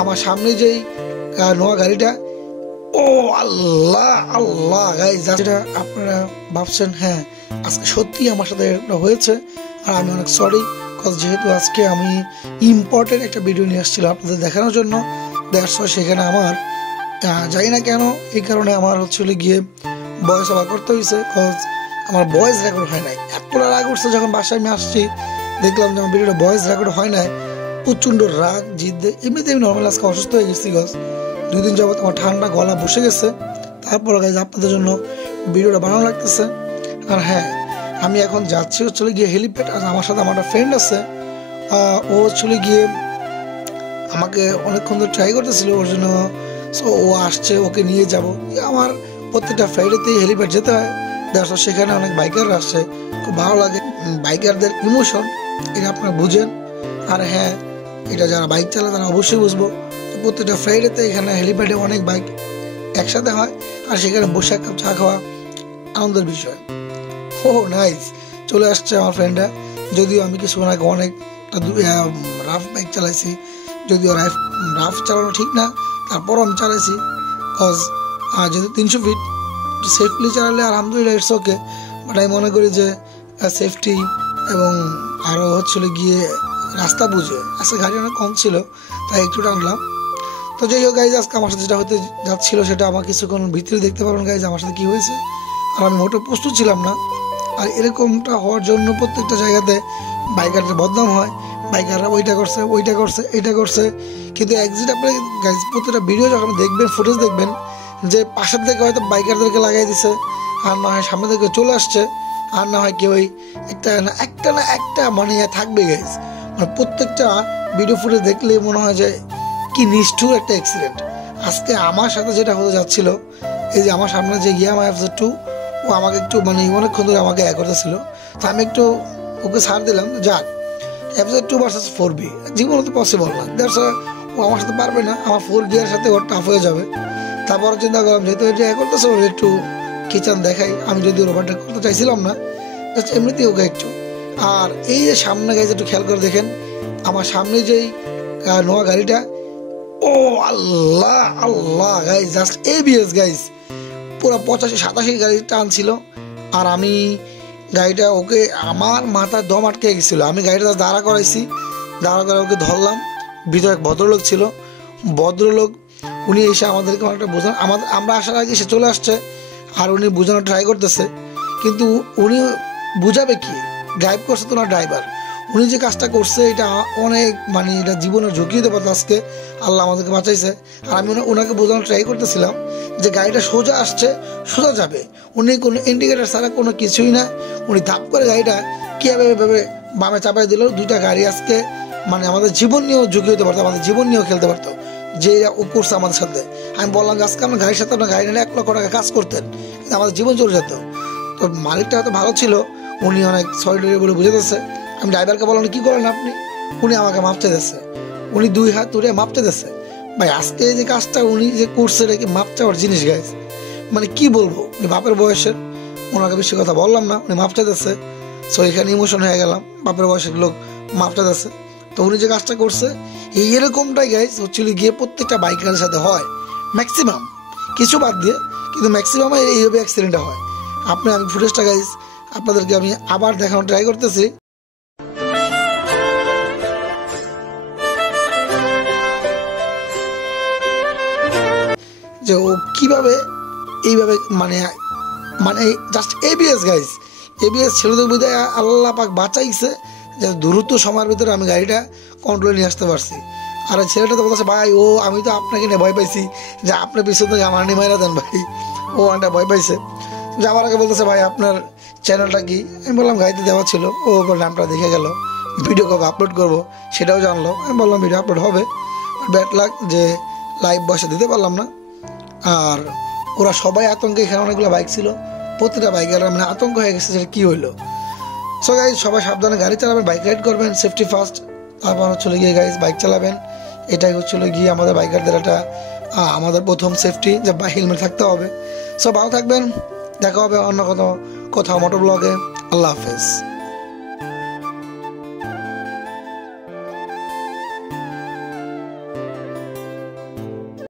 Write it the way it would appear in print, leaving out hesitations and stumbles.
আমার সামনে যেই নোয়া গাড়িটা, ও আল্লাহ আল্লাহ গাইজ, যেটা আপনারা ভাবছেন, হ্যাঁ আজকে সত্যি আমার সাথে এটা হয়েছে। আর আমি অনেক সরি, যেহেতু আজকে আমি ইম্পর্টেন্ট একটা ভিডিও নিয়ে আসছিলাম আপনাদের দেখানোর জন্য। সেখানে আমার জানি না কেন এই কারণে আমার হচ্ছিল গিয়ে ভয়েস ওভার করতে হয়েছে, কজ আমার ভয়েস রেকর্ড হয় নাই। এতটা রাগ উঠছে যখন বাসায় আমি আসছি, দেখলাম যে আমার ভিডিওটা ভয়েস রেকর্ড হয় নাই। প্রচণ্ড রাগ জিদ, এমনিতে আমি নর্মাল আজকে অসুস্থ হয়ে গেছি গজ, 2 দিন যাবত আমার ঠান্ডা গলা বসে গেছে। তারপরে গাইজ আপনাদের জন্য ভিডিওটা বানানো লাগতেছে। আর হ্যাঁ, আমি এখন যাচ্ছি হচ্ছিল গিয়ে হেলিপ্যাড। আর আমার সাথে আমার একটা ফ্রেন্ড আছে, ও হচ্ছিল গিয়ে আমাকে অনেকক্ষণ ধরে ট্রাই করতেছিল ওর জন্য। সো ও আসছে, ওকে নিয়ে যাব। আমার প্রত্যেকটা ফ্রাইডেতেই হেলিপ্যাড যেতে হয়, সেখানে অনেক বাইকার আসছে, খুব ভালো লাগে। বাইকারদের ইমোশন এটা আপনারা বুঝেন। আর হ্যাঁ, এটা যারা বাইক চালায় তারা অবশ্যই বুঝবো। তো প্রত্যেকটা ফ্রাইডেতে এখানে হেলিপ্যাডে অনেক বাইক একসাথে হয়, আর সেখানে বসে এক কাপ চা খাওয়া আনন্দের বিষয়। ও নাইস, চলে আসছে আমার ফ্রেন্ডরা। যদিও আমি কিছুক্ষণ আগে অনেক রাফ বাইক চালাইছি, যদিও রাফ চালানো ঠিক না, তারপরও আমি চালাইছি। কজ যেহেতু 300 ফিট সেফলি চালালে আলহামদুলিল্লাহ ইটস ওকে, বাট আমি মনে করি যে সেফটি এবং আরও হচ্ছিল গিয়ে রাস্তা বুঝে, আজকে গাড়ি অনেক কম ছিল তাই একটু টানলাম। তো যাই হোক গাইজ, আজকে আমার সাথে যেটা হতে যাচ্ছিল সেটা আমার কিছুক্ষণ ভিতরে দেখতে পারবেন গাইজ আমার সাথে কী হয়েছে। আর আমি মোটেও প্রস্তুত ছিলাম না। আর এরকমটা হওয়ার জন্য প্রত্যেকটা জায়গাতে বাইকারদের বদনাম হয়, বাইকাররা ওইটা করছে, ওইটা করছে, এটা করছে। কিন্তু একজিট আপনি গাইজ প্রত্যেকটা ভিডিও যখন দেখবেন, ফুটেজ দেখবেন, যে পাশের থেকে হয়তো বাইকারদেরকে লাগাই দিছে, আর না হয় সামনে থেকে চলে আসছে, আর না হয় কেউ একটা না একটা মানে থাকবে গাইজ। মানে প্রত্যেকটা ভিডিও ফুটেজ দেখলে মনে হয় যে কি নিষ্ঠুর একটা অ্যাক্সিডেন্ট। আজকে আমার সাথে যেটা হতে যাচ্ছিল, এই যে আমার সামনে যে ইয়ামা FZ2, ও আমাকে একটু মানে অনেকক্ষণ ধরে আমাকে করতেছিল। তো আমি একটু ওকে ছাড় দিলাম, যাক FZ2 ভার্সেস 4B জীবনে তো পসিবল না, ও আমার সাথে পারবে না, আমার 4 গিয়ার সাথে ওর টাফ হয়ে যাবে। তারপর চিন্তা করলাম যেহেতু করতেছে ওর একটু কিচান দেখাই, আমি যদি ওর ওভারটেক করতে চাইছিলাম না, জাস্ট এমনিতেই ওকে একটু। আর এই যে সামনে গাইজ একটু খেয়াল করে দেখেন, আমার সামনে যেই নোয়া গাড়িটা, ও আল্লাহ আল্লাহ গাইজ, জাস্ট ABS গাইজ, পুরো 85-87 গাড়ি টানছিল। আর আমি গাড়িটা ওকে, আমার মাথার দম আটকে গেছিলো, আমি গাড়িটা দাঁড়া করাইছি, দাঁড়া করে ওকে ধরলাম। ভিতরে এক ভদ্রলোক ছিল, ভদ্রলোক উনি এসে আমাদেরকে অনেকটা বোঝান, আমরা আসার আগে সে চলে আসছে, আর উনি বোঝানোর ট্রাই করতেছে। কিন্তু উনি বুঝাবে কি, ড্রাইভ করছে তো না ড্রাইভার, উনি যে কাজটা করছে এটা অনেক মানে এটা জীবনের ঝুঁকি দিতে পারতো। আজকে আল্লাহ আমাদেরকে বাঁচাইছে। আর আমি ওনাকে বোঝানোর ট্রাই করতেছিলাম যে গাড়িটা সোজা আসছে, সোজা যাবে, উনি কোনো ইন্ডিকেটার ছাড়া কোনো কিছুই না, উনি ধাপ করে গাড়িটা কীভাবে বামে চাপাই দিল। 2টা গাড়ি আজকে মানে আমাদের জীবন নিয়েও ঝুঁকি হতে পারতো, আমাদের জীবন নিয়েও খেলতে পারতো, যে ও করছে আমাদের সাথে। আমি বললাম যে আজকে আপনার গাড়ির সাথে আপনার গাড়ি নিলে 1 লক্ষ টাকা কাজ করতেন, কিন্তু আমাদের জীবন চলে যেত। তো মালিকটা হয়তো ভালো ছিল, উনি অনেক সরি বলে বুঝে দিচ্ছে। আমি ড্রাইভারকে বললাম কী করেন আপনি, উনি আমাকে মাপ চাইতেছে, উনি 2 হাত তুলে মাপ চাইতেছে। ভাই আজকে যে কাজটা উনি যে করছে এটা কি মাপ চাওয়ার জিনিস গাইজ, মানে কি বলবো, উনি বাপের বয়সের, ওনাকে বেশি কথা বললাম না, উনি মাপ চাইতেছে। সো এখানে ইমোশন হয়ে গেলাম, বাপের বয়সের লোক মাপ চাইতেছে। তো উনি যে কাজটা করছে এরকমটাই গাইজ হচ্ছিল গিয়ে প্রত্যেকটা বাইকারের সাথে হয়, ম্যাক্সিমাম, কিছু বাদ দিয়ে, কিন্তু ম্যাক্সিমাম এইভাবে অ্যাক্সিডেন্টটা হয়। আমি ফুটেজটা গাইজ আপনাদেরকে আমি আবার দেখানোর ট্রাই করতেছি, যে ও কীভাবে এইভাবে মানে জাস্ট ABS গাইজ, ABS ছেলেদের বুঝে আল্লাহ পাক বাঁচাইছে যে দ্রুত সময়ের ভিতরে আমি গাড়িটা কন্ট্রোলে নিয়ে আসতে পারছি। আর ছেলেটা তো বলতেছে ভাই আমি তো আপনাকে নিয়ে ভয় পাইছি, যে আপনার পিছনে থেকে আমার নিয়ে মাইরা দেন ভাই, ও একটা ভয় পাইছে। যাওয়ার আগে বলতেছে ভাই আপনার চ্যানেলটা কি, আমি বললাম গাড়িতে দেওয়া ছিল, ও নামটা দেখে গেল, ভিডিও কবে আপলোড করবো সেটাও জানলো। আমি বললাম ভিডিও আপলোড হবে, ব্যাড লাক যে লাইভ বসে দিতে পারলাম না। আর ওরা সবাই আতঙ্কে, এখানে অনেকগুলো বাইক ছিল, প্রতিটা বাইকের মানে আতঙ্ক হয়ে গেছে যে কী হইলো। সো গাইজ সবাই সাবধানে গাড়ি চালাবেন, বাইক রাইড করবেন, সেফটি ফার্স্ট। তারপর হচ্ছিল গিয়ে গাইজ বাইক চালাবেন, এটাই হচ্ছিল গিয়ে আমাদের বাইকারদের একটা আমাদের প্রথম সেফটি, যে হেলমেট থাকতে হবে। সো ভালো থাকবেন, দেখা হবে অন্য কোথাও মোটর ব্লগে। আল্লাহ হাফেজ।